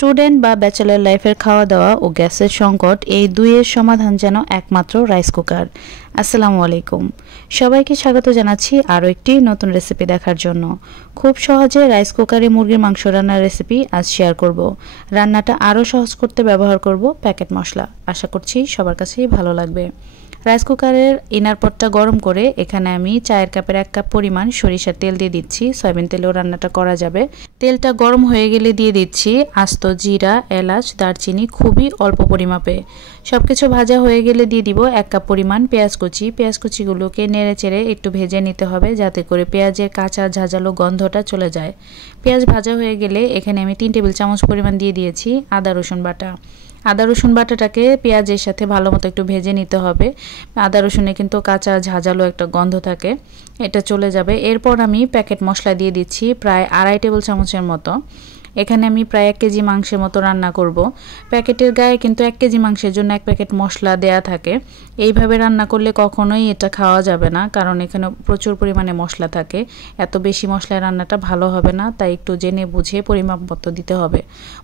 Student বা bachelor লাইফের খাওয়া দাওয়া ও গ্যাসের সংকট এই দুইয়ের সমাধান যেন একমাত্র রাইস কুকার। আসসালামু আলাইকুম, সবাইকে স্বাগত জানাচ্ছি আরও একটি নতুন রেসিপি দেখার জন্য। খুব সহজে রাইস কুকারে মুরগির মাংস রান্নার রেসিপি আজ শেয়ার করব। রান্নাটা আরও সহজ করতে ব্যবহার করব প্যাকেট মশলা। আশা করছি সবার কাছেই ভালো লাগবে। রাইস কুকারের ইনার পটটা গরম করে এখানে আমি চায়ের কাপের 1 কাপ পরিমাণ সরিষার তেল দিয়ে দিচ্ছি। সয়াবিন তেলেও রান্নাটা করা যাবে। তেলটা গরম হয়ে গেলে দিয়ে দিচ্ছি আস্ত জিরা, এলাচ, দারচিনি খুবই অল্প পরিমাপে। সবকিছু ভাজা হয়ে গেলে দিয়ে দিব 1 কাপ পরিমাণ পেঁয়াজ কুচি। পেঁয়াজ কুচিগুলোকে নেড়ে চেড়ে একটু ভেজে নিতে হবে যাতে করে পেঁয়াজের কাঁচা ঝাঁঝালো গন্ধটা চলে যায়। পেঁয়াজ ভাজা হয়ে গেলে এখানে আমি 3 টেবিল চামচ পরিমাণ দিয়ে দিয়েছি আদা রসুন বাটা। আদা রসুন বাটাটাকে পেঁয়াজের সাথে ভালো মতো একটু ভেজে নিতে হবে। আদা রসুনে কিন্তু কাঁচা ঝাঁঝালো একটা গন্ধ থাকে, এটা চলে যাবে। এরপর আমি প্যাকেট মশলা দিয়ে দিচ্ছি প্রায় 2.5 টেবিল চামচের মতো। এখানে আমি প্রায় 1 কেজি মাংসের মতো রান্না করব। প্যাকেটের গায়ে কিন্তু 1 কেজি মাংসের জন্য 1 প্যাকেট মশলা দেয়া থাকে। এইভাবে রান্না করলে কখনোই এটা খাওয়া যাবে না, কারণ এখানে প্রচুর পরিমাণে মশলা থাকে। এত বেশি মশলায় রান্নাটা ভালো হবে না, তাই একটু জেনে বুঝে পরিমাপ মতো দিতে হবে।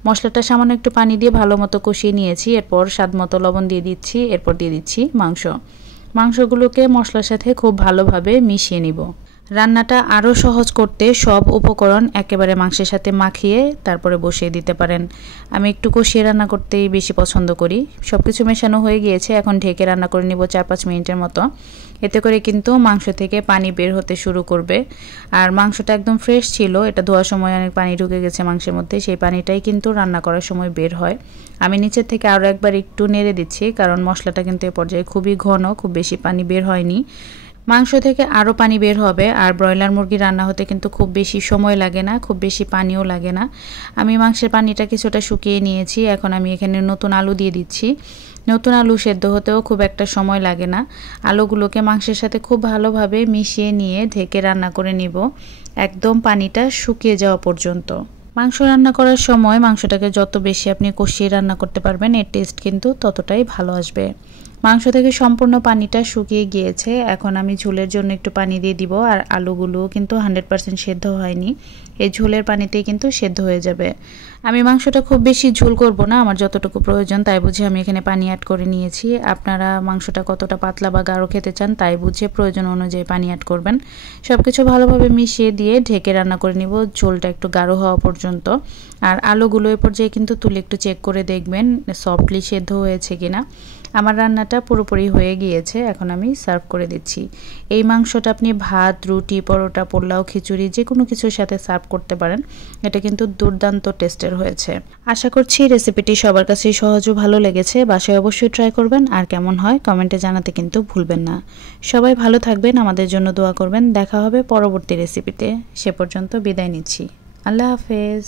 মশলাটা সামান্য একটু পানি দিয়ে ভালো মতো কষিয়ে নিয়েছি। এরপর স্বাদ মতো লবণ দিয়ে দিচ্ছি। এরপর দিয়ে দিচ্ছি মাংসগুলোকে মশলার সাথে খুব ভালোভাবে মিশিয়ে নিব। রান্নাটা আরও সহজ করতে সব উপকরণ একেবারে মাংসের সাথে মাখিয়ে তারপরে বসিয়ে দিতে পারেন। আমি একটু কষিয়ে রান্না করতেই বেশি পছন্দ করি। সব কিছু মেশানো হয়ে গিয়েছে, এখন ঢেকে রান্না করে নিব 4-5 মিনিটের মতো। এতে করে কিন্তু মাংস থেকে পানি বের হতে শুরু করবে। আর মাংসটা একদম ফ্রেশ ছিল, এটা ধোয়ার সময় অনেক পানি ঢুকে গেছে মাংসের মধ্যে, সেই পানিটাই কিন্তু রান্না করার সময় বের হয়। আমি নিচের থেকে আরও একবার একটু নেড়ে দিচ্ছি, কারণ মশলাটা কিন্তু এ পর্যায়ে খুবই ঘন, খুব বেশি পানি বের হয়নি। মাংস থেকে আরও পানি বের হবে। আর ব্রয়লার মুরগি রান্না হতে কিন্তু খুব বেশি সময় লাগে না, খুব বেশি পানিও লাগে না। আমি মাংসের পানিটা কিছুটা শুকিয়ে নিয়েছি। এখন আমি এখানে নতুন আলু দিয়ে দিচ্ছি। নতুন আলু সেদ্ধ হতেও খুব একটা সময় লাগে না। আলুগুলোকে মাংসের সাথে খুব ভালোভাবে মিশিয়ে নিয়ে ঢেকে রান্না করে নিব একদম পানিটা শুকিয়ে যাওয়া পর্যন্ত। মাংস রান্না করার সময় মাংসটাকে যত বেশি আপনি কষিয়ে রান্না করতে পারবেন, এর টেস্ট কিন্তু ততটাই ভালো আসবে। মাংস থেকে সম্পূর্ণ পানিটা শুকিয়ে গিয়েছে। এখন আমি ঝোলের জন্য একটু পানি দিয়ে দিব। আর আলুগুলো কিন্তু 100% সেদ্ধ হয়নি, এই ঝোলের পানিতেই কিন্তু সেদ্ধ হয়ে যাবে। আমি মাংসটা খুব বেশি ঝোল করব না, আমার যতটুকু প্রয়োজন তাই বুঝে আমি এখানে পানি অ্যাড করে নিয়েছি। আপনারা মাংসটা কতটা পাতলা বা গাঢ় খেতে চান তাই বুঝে প্রয়োজন অনুযায়ী পানি অ্যাড করবেন। সব কিছু ভালোভাবে মিশিয়ে দিয়ে ঢেকে রান্না করে নিব ঝোলটা একটু গাঢ় হওয়া পর্যন্ত। আর আলুগুলো এ পর্যায়ে কিন্তু তুলে একটু চেক করে দেখবেন সফটলি সেদ্ধ হয়েছে কিনা। আমার রান্নাটা পুরোপুরি হয়ে গিয়েছে, এখন আমি সার্ভ করে দিচ্ছি। এই মাংসটা আপনি ভাত, রুটি, পরোটা, পোলাও, খিচুড়ি যে কোনো কিছুর সাথে সার্ভ করতে পারেন। এটা কিন্তু দুর্দান্ত টেস্টের হয়েছে। আশা করছি রেসিপিটি সবার কাছেই সহজ ও ভালো লেগেছে। বাসায় অবশ্যই ট্রাই করবেন, আর কেমন হয় কমেন্টে জানাতে কিন্তু ভুলবেন না। সবাই ভালো থাকবেন, আমাদের জন্য দোয়া করবেন। দেখা হবে পরবর্তী রেসিপিতে। সে পর্যন্ত বিদায় নিচ্ছি। আল্লাহ হাফেজ।